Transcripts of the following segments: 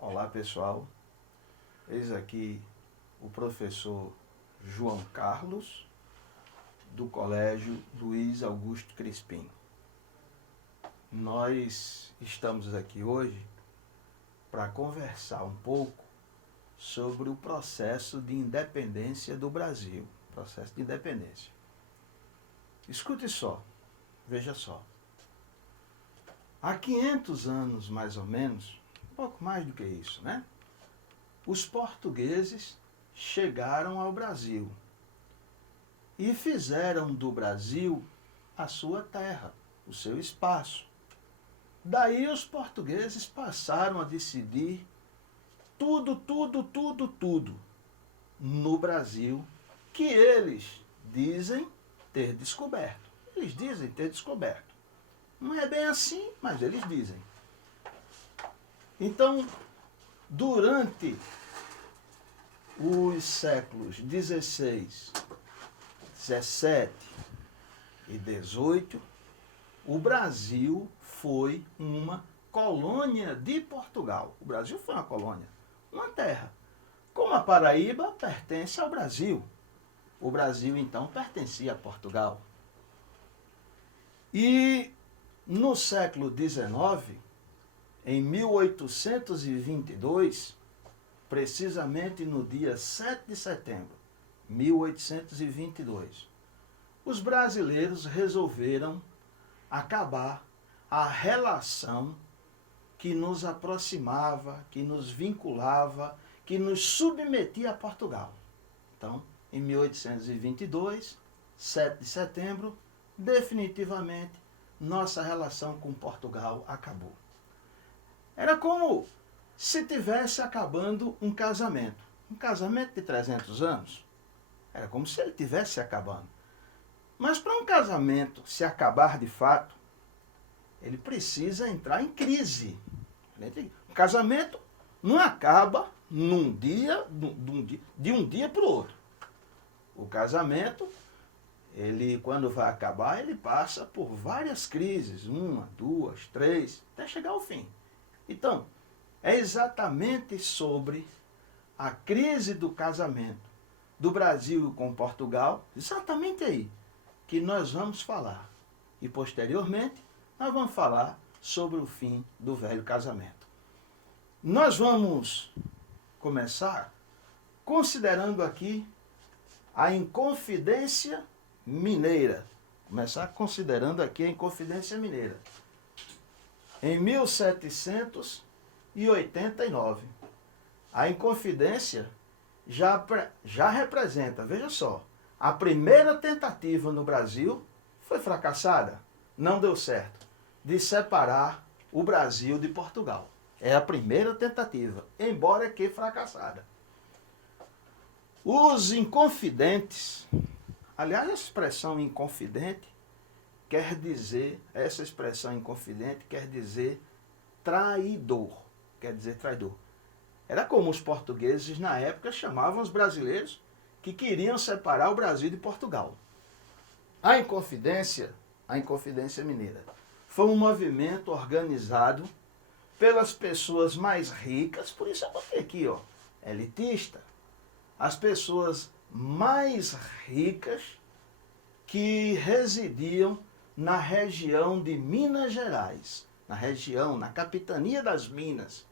Olá pessoal, eis aqui o professor João Carlos, do Colégio Luiz Augusto Crispim. Nós estamos aqui hoje para conversar um pouco sobre o processo de independência do Brasil, processo de independência. Escute só, veja só. Há 500 anos, mais ou menos, um pouco mais do que isso, né? Os portugueses chegaram ao Brasil e fizeram do Brasil a sua terra, o seu espaço. Daí os portugueses passaram a decidir tudo no Brasil que eles dizem ter descoberto. Eles dizem ter descoberto. Não é bem assim, mas eles dizem. Então, durante os séculos XVI, XVII e XVIII, o Brasil foi uma colônia de Portugal. O Brasil foi uma colônia, uma terra. Como a Paraíba pertence ao Brasil, o Brasil então pertencia a Portugal. E no século XIX, em 1822, precisamente no dia 7 de setembro de 1822, os brasileiros resolveram acabar a relação que nos aproximava, que nos vinculava, que nos submetia a Portugal. Então, em 1822, 7 de setembro, definitivamente, nossa relação com Portugal acabou. Era como se tivesse acabando um casamento. Um casamento de 300 anos. Era como se ele tivesse acabando. Mas para um casamento se acabar de fato, ele precisa entrar em crise. O casamento não acaba num dia, de um dia para o outro. O casamento, ele, quando vai acabar, ele passa por várias crises, 1, 2, 3, até chegar ao fim. Então, é exatamente sobre a crise do casamento do Brasil com Portugal, exatamente aí, que nós vamos falar. E, posteriormente, nós vamos falar sobre o fim do velho casamento. Nós vamos começar considerando aqui a Inconfidência Mineira. Começar considerando aqui a Inconfidência Mineira. Em 1789, a Inconfidência já representa, veja só, a primeira tentativa no Brasil foi fracassada, não deu certo, de separar o Brasil de Portugal. É a primeira tentativa, embora que fracassada. Os inconfidentes, aliás, a expressão inconfidente quer dizer, essa expressão inconfidente quer dizer traidor. Quer dizer traidor. Era como os portugueses na época chamavam os brasileiros que queriam separar o Brasil de Portugal. A Inconfidência Mineira, foi um movimento organizado pelas pessoas mais ricas, por isso eu botei aqui, ó, elitista, as pessoas mais ricas que residiam na região de Minas Gerais, na capitania das Minas,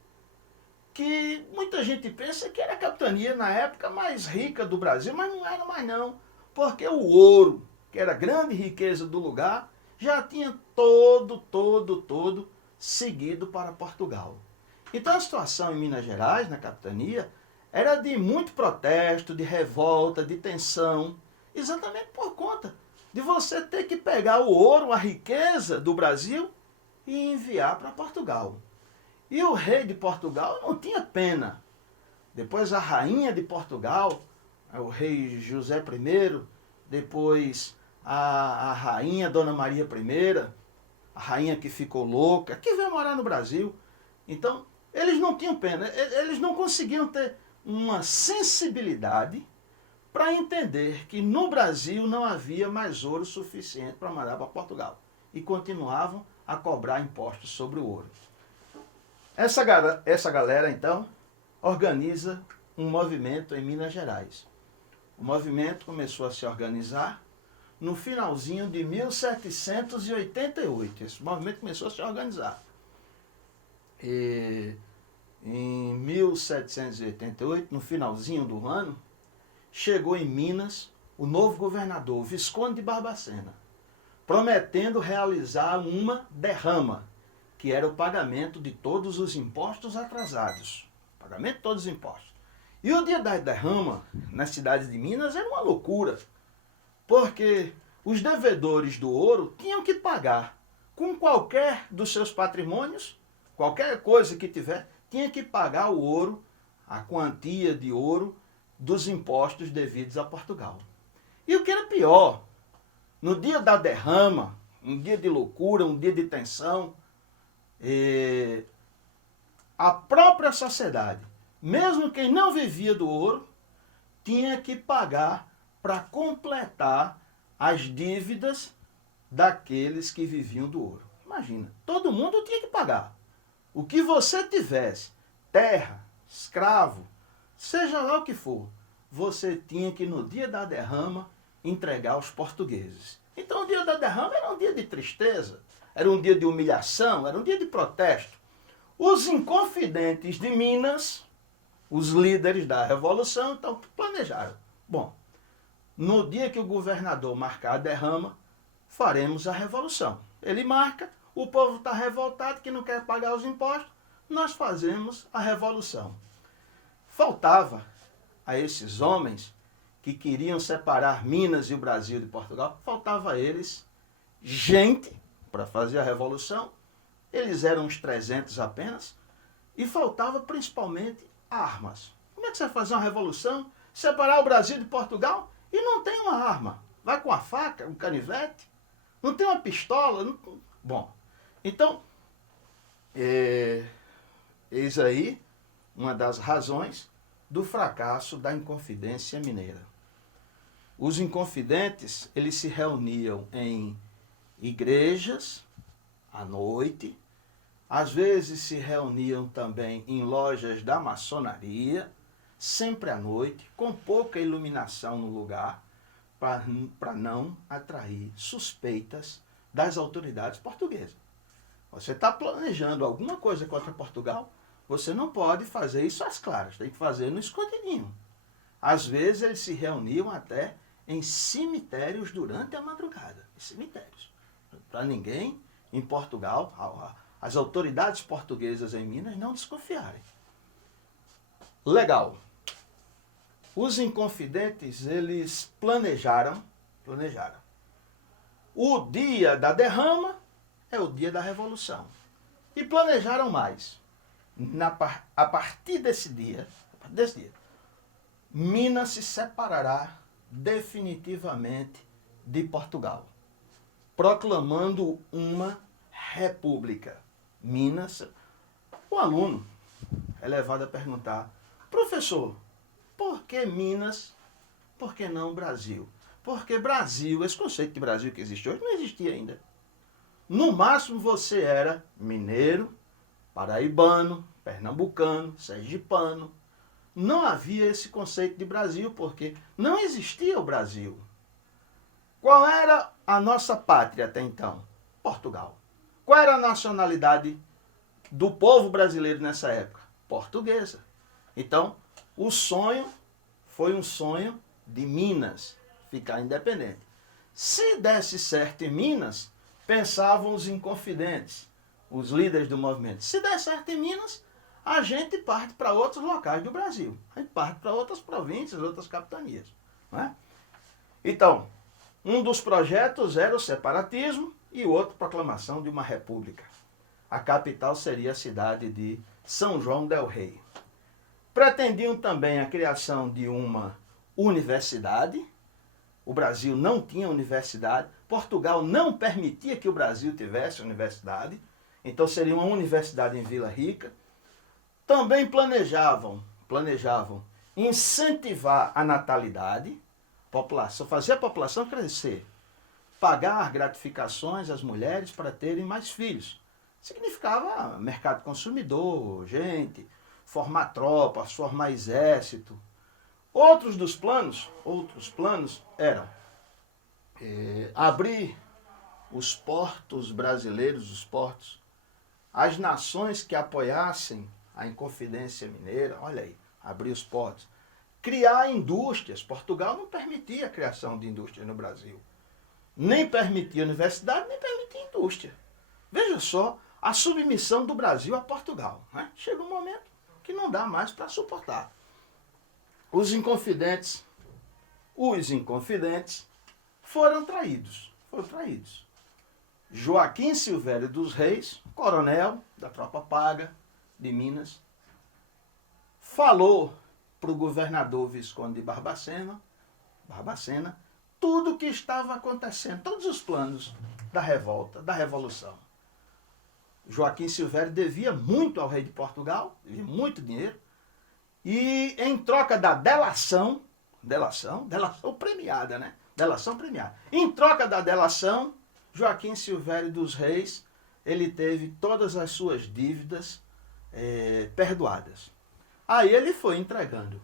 que muita gente pensa que era a capitania na época mais rica do Brasil, mas não era mais não, porque o ouro, que era a grande riqueza do lugar, já tinha todo seguido para Portugal. Então a situação em Minas Gerais, na capitania, era de muito protesto, de revolta, de tensão, exatamente por conta de você ter que pegar o ouro, a riqueza do Brasil e enviar para Portugal. E o rei de Portugal não tinha pena. Depois a rainha de Portugal, o rei José I, depois a rainha Dona Maria I, a rainha que ficou louca, que veio morar no Brasil. Então, eles não tinham pena, eles não conseguiam ter uma sensibilidade para entender que no Brasil não havia mais ouro suficiente para mandar para Portugal. E continuavam a cobrar impostos sobre o ouro. Essa galera, então, organiza um movimento em Minas Gerais. O movimento começou a se organizar no finalzinho de 1788. Esse movimento começou a se organizar. E em 1788, no finalzinho do ano, chegou em Minas o novo governador, o Visconde de Barbacena, prometendo realizar uma derrama, que era o pagamento de todos os impostos atrasados. Pagamento de todos os impostos. E o dia da derrama, nas cidades de Minas, era uma loucura, porque os devedores do ouro tinham que pagar com qualquer dos seus patrimônios, qualquer coisa que tiver, tinha que pagar o ouro, a quantia de ouro dos impostos devidos a Portugal. E o que era pior, no dia da derrama, um dia de loucura, um dia de tensão, a própria sociedade, mesmo quem não vivia do ouro, tinha que pagar para completar as dívidas daqueles que viviam do ouro. Imagina, todo mundo tinha que pagar. O que você tivesse, terra, escravo, seja lá o que for, você tinha que no dia da derrama entregar aos portugueses. Então o dia da derrama era um dia de tristeza, era um dia de humilhação, era um dia de protesto. Os inconfidentes de Minas, os líderes da revolução, então planejaram. Bom, no dia que o governador marcar a derrama, faremos a revolução. Ele marca, o povo está revoltado, que não quer pagar os impostos, nós fazemos a revolução. Faltava a esses homens que queriam separar Minas e o Brasil de Portugal, faltava a eles gente para fazer a revolução. Eles eram uns 300 apenas, e faltava principalmente armas. Como é que você vai fazer uma revolução, separar o Brasil de Portugal e não tem uma arma? Vai com a faca, um canivete? Não tem uma pistola? Não... Bom, então, eis aí uma das razões do fracasso da Inconfidência Mineira. Os inconfidentes, eles se reuniam em igrejas à noite, às vezes se reuniam também em lojas da maçonaria, sempre à noite, com pouca iluminação no lugar, para não atrair suspeitas das autoridades portuguesas. Você está planejando alguma coisa contra Portugal, você não pode fazer isso às claras, tem que fazer no escondidinho. Às vezes eles se reuniam até em cemitérios durante a madrugada. Em cemitérios. Para ninguém em Portugal, as autoridades portuguesas em Minas não desconfiarem. Legal. Os inconfidentes, eles planejaram. O dia da derrama é o dia da revolução. E planejaram mais. A partir desse dia, Minas se separará definitivamente de Portugal, proclamando uma república. Minas, o aluno é levado a perguntar: professor, por que Minas, por que não Brasil? Porque Brasil, esse conceito de Brasil que existe hoje, não existia ainda. No máximo você era mineiro, paraibano, pernambucano, sergipano. Não havia esse conceito de Brasil, porque não existia o Brasil. Qual era a nossa pátria até então? Portugal. Qual era a nacionalidade do povo brasileiro nessa época? Portuguesa. Então, o sonho foi um sonho de Minas, ficar independente. Se desse certo em Minas, pensavam os inconfidentes, os líderes do movimento. Se der certo em Minas, a gente parte para outros locais do Brasil. A gente parte para outras províncias, outras capitanias. Não é? Então, um dos projetos era o separatismo e o outro, proclamação de uma república. A capital seria a cidade de São João del Rei. Pretendiam também a criação de uma universidade. O Brasil não tinha universidade. Portugal não permitia que o Brasil tivesse universidade. Então seria uma universidade em Vila Rica. Também planejavam incentivar a natalidade, fazer a população crescer, pagar gratificações às mulheres para terem mais filhos. significava mercado consumidor, gente, formar tropas, formar exército. Outros planos eram abrir os portos brasileiros, os portos, as nações que apoiassem a Inconfidência Mineira, olha aí, abrir os portos, criar indústrias. Portugal não permitia a criação de indústrias no Brasil. Nem permitia universidade, nem permitia indústria. Veja só a submissão do Brasil a Portugal. Né? Chega um momento que não dá mais para suportar. Os inconfidentes foram traídos. Joaquim Silvério dos Reis, coronel da tropa paga de Minas, falou para o governador Visconde de Barbacena tudo o que estava acontecendo, todos os planos da revolta, da revolução. Joaquim Silvério devia muito ao rei de Portugal, devia muito dinheiro, e em troca da delação premiada, né? Delação premiada. Em troca da delação, Joaquim Silvério dos Reis, ele teve todas as suas dívidas perdoadas. Aí ele foi entregando,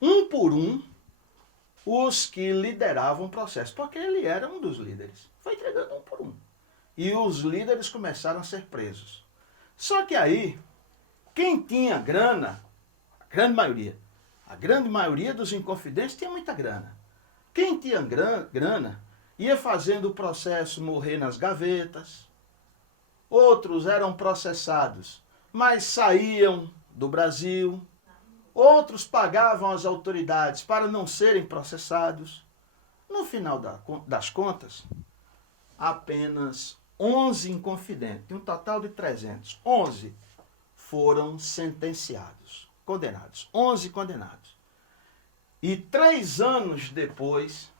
um por um, os que lideravam o processo, porque ele era um dos líderes. Foi entregando um por um. E os líderes começaram a ser presos. Só que aí, quem tinha grana, a grande maioria dos inconfidentes tinha muita grana. Quem tinha grana ia fazendo o processo morrer nas gavetas. Outros eram processados, mas saíam do Brasil. Outros pagavam as autoridades para não serem processados. No final das contas, apenas 11 inconfidentes, de um total de 300, 11 foram sentenciados, condenados, 11 condenados. E 3 anos depois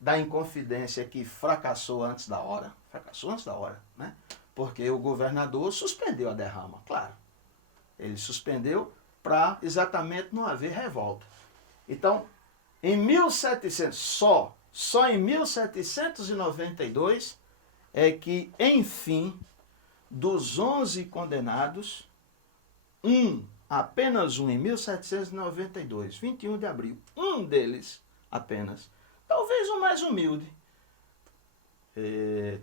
da Inconfidência, que fracassou antes da hora, né? Porque o governador suspendeu a derrama, claro. Ele suspendeu para exatamente não haver revolta. Então, em 1700, só em 1792 é que, enfim, dos 11 condenados, apenas um em 1792, 21 de abril, um deles apenas, talvez o mais humilde,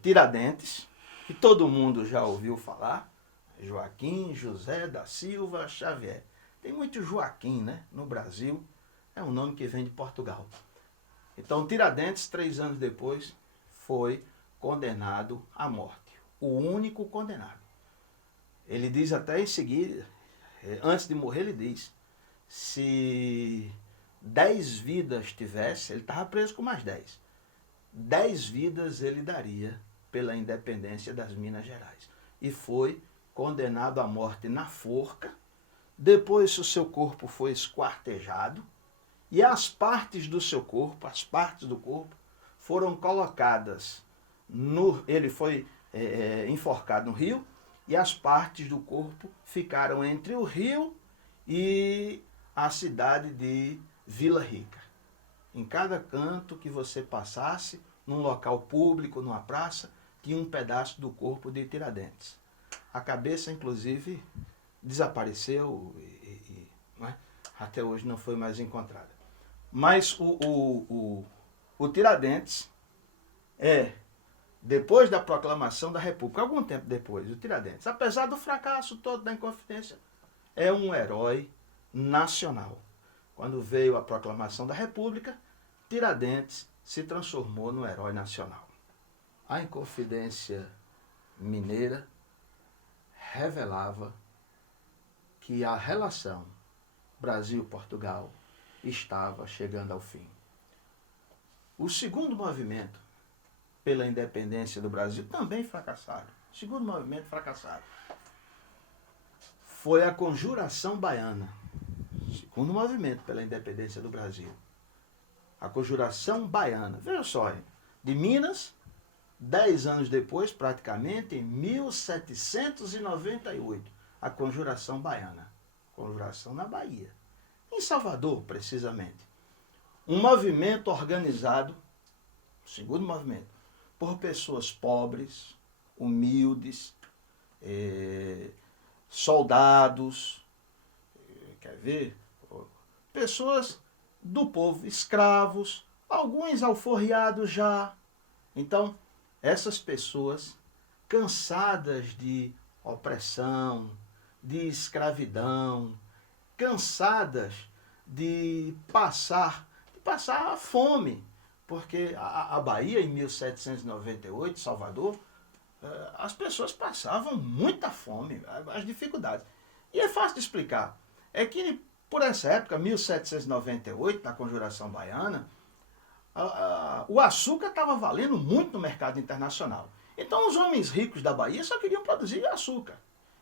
Tiradentes, que todo mundo já ouviu falar, Joaquim José da Silva Xavier. Tem muito Joaquim, né, no Brasil, é um nome que vem de Portugal. Então, Tiradentes, 3 anos depois, foi condenado à morte. O único condenado. Ele diz até em seguida, antes de morrer, ele diz, se 10 vidas tivesse, ele estava preso com mais 10. 10 vidas ele daria pela independência das Minas Gerais. E foi condenado à morte na forca. Depois o seu corpo foi esquartejado e as partes do seu corpo, foram colocadas ele foi enforcado no rio e as partes do corpo ficaram entre o rio e a cidade de Vila Rica. Em cada canto que você passasse, num local público, numa praça, tinha um pedaço do corpo de Tiradentes. A cabeça, inclusive, desapareceu e não é? Até hoje não foi mais encontrada. Mas o Tiradentes depois da proclamação da República, algum tempo depois, o Tiradentes, apesar do fracasso todo da Inconfidência, é um herói nacional. Quando veio a proclamação da República, Tiradentes se transformou no herói nacional. A Inconfidência Mineira revelava que a relação Brasil-Portugal estava chegando ao fim. O segundo movimento pela independência do Brasil também fracassado. O segundo movimento fracassado foi a Conjuração Baiana. Segundo movimento pela independência do Brasil. A Conjuração Baiana. Veja só, de Minas, 10 anos depois, praticamente, em 1798, a Conjuração Baiana. Conjuração na Bahia. Em Salvador, precisamente. Um movimento organizado, o segundo movimento, por pessoas pobres, humildes, soldados, quer ver? Pessoas do povo, escravos, alguns alforriados já. Então, essas pessoas cansadas de opressão, de escravidão, cansadas de passar fome, porque a Bahia, em 1798, Salvador, as pessoas passavam muita fome, as dificuldades. E é fácil de explicar. É que, por essa época, 1798, na Conjuração Baiana, o açúcar estava valendo muito no mercado internacional. Então, os homens ricos da Bahia só queriam produzir açúcar.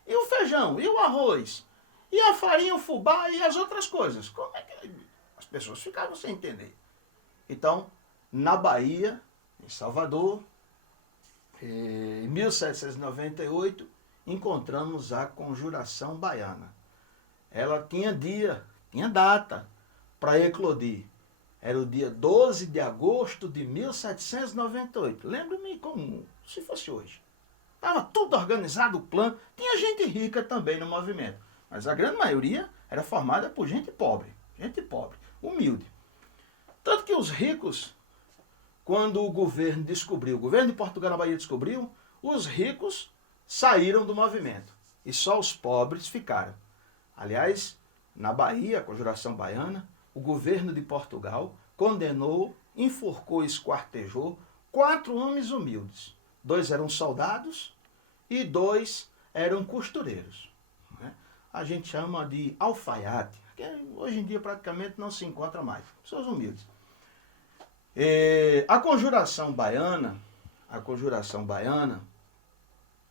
E o feijão, e o arroz, e a farinha, o fubá e as outras coisas. Como é que as pessoas ficavam sem entender? Então, na Bahia, em Salvador, em 1798, encontramos a Conjuração Baiana. Ela tinha dia, tinha data para eclodir. Era o dia 12 de agosto de 1798. Lembro-me como se fosse hoje. Estava tudo organizado, o plano. Tinha gente rica também no movimento. Mas a grande maioria era formada por gente pobre, humilde. Tanto que os ricos, quando o governo de Portugal na Bahia descobriu, os ricos saíram do movimento. E só os pobres ficaram. Aliás, na Bahia, a Conjuração Baiana, o governo de Portugal condenou, enforcou e esquartejou 4 homens humildes. 2 eram soldados e 2 eram costureiros. A gente chama de alfaiate, que hoje em dia praticamente não se encontra mais. Pessoas humildes. A Conjuração Baiana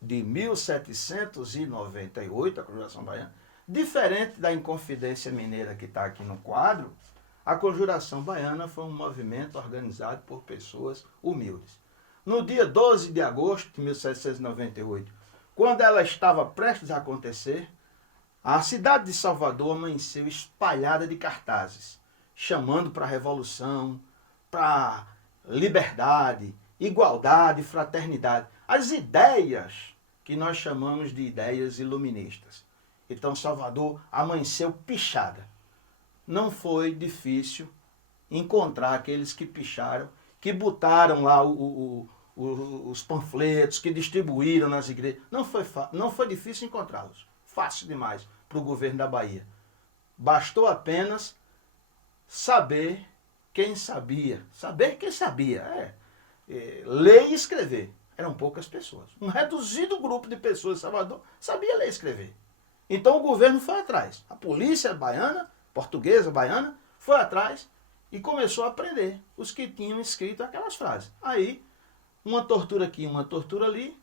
de 1798, a Conjuração Baiana, diferente da Inconfidência Mineira que está aqui no quadro, a Conjuração Baiana foi um movimento organizado por pessoas humildes. No dia 12 de agosto de 1798, quando ela estava prestes a acontecer, a cidade de Salvador amanheceu espalhada de cartazes, chamando para a revolução, para liberdade, igualdade, fraternidade. As ideias que nós chamamos de ideias iluministas. Então Salvador amanheceu pichada. Não foi difícil encontrar aqueles que picharam, que botaram lá os panfletos, que distribuíram nas igrejas. Não foi difícil encontrá-los. Fácil demais para o governo da Bahia. Bastou apenas saber quem sabia. Saber quem sabia. Ler e escrever. Eram poucas pessoas. Um reduzido grupo de pessoas em Salvador sabia ler e escrever. Então o governo foi atrás. A polícia baiana, portuguesa baiana, foi atrás e começou a aprender os que tinham escrito aquelas frases. Aí, uma tortura aqui, uma tortura ali,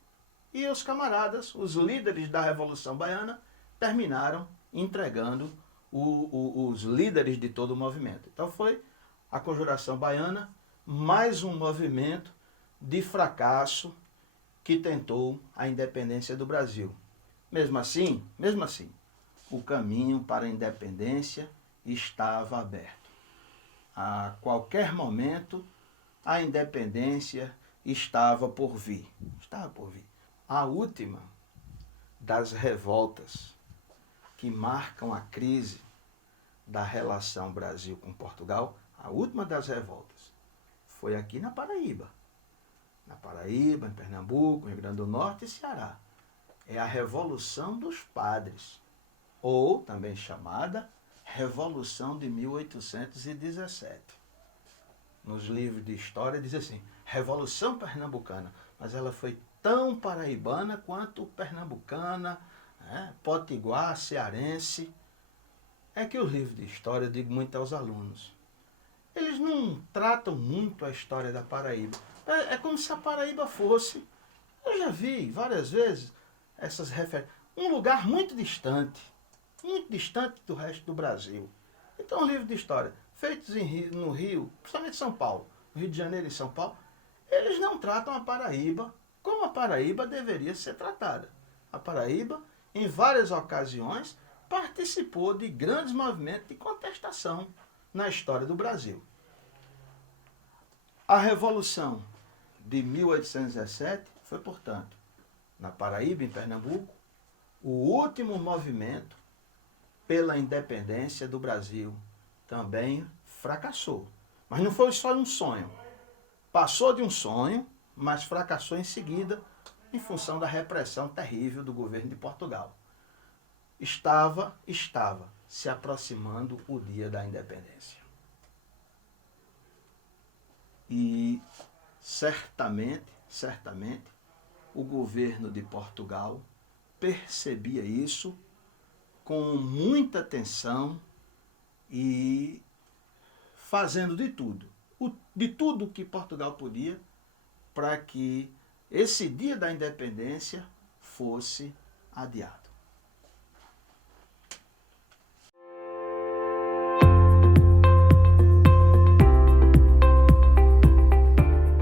e os camaradas, os líderes da Revolução Baiana, terminaram entregando os líderes de todo o movimento. Então foi a Conjuração Baiana, mais um movimento de fracasso que tentou a independência do Brasil. Mesmo assim, o caminho para a independência estava aberto. A qualquer momento, a independência estava por vir. A última das revoltas que marcam a crise da relação Brasil com Portugal, a última das revoltas, foi aqui na Paraíba. Na Paraíba, em Pernambuco, no Rio Grande do Norte e Ceará. É a Revolução dos Padres, ou também chamada Revolução de 1817. Nos livros de história diz assim, Revolução Pernambucana, mas ela foi tão paraibana quanto pernambucana, potiguar, cearense. É que os livros de história, eu digo muito aos alunos, eles não tratam muito a história da Paraíba. É como se a Paraíba fosse, eu já vi várias vezes essas referências, um lugar muito distante do resto do Brasil. Então, livros de história, feitos no Rio, principalmente São Paulo, no Rio de Janeiro e São Paulo, eles não tratam a Paraíba como a Paraíba deveria ser tratada. A Paraíba, em várias ocasiões, participou de grandes movimentos de contestação na história do Brasil. A Revolução de 1817 foi, portanto, na Paraíba, em Pernambuco, O último movimento pela independência do Brasil também fracassou. Mas não foi só um sonho. Passou de um sonho, mas fracassou em seguida em função da repressão terrível do governo de Portugal. Estava se aproximando o dia da independência. E certamente, o governo de Portugal percebia isso com muita atenção e fazendo de tudo que Portugal podia para que esse dia da independência fosse adiado.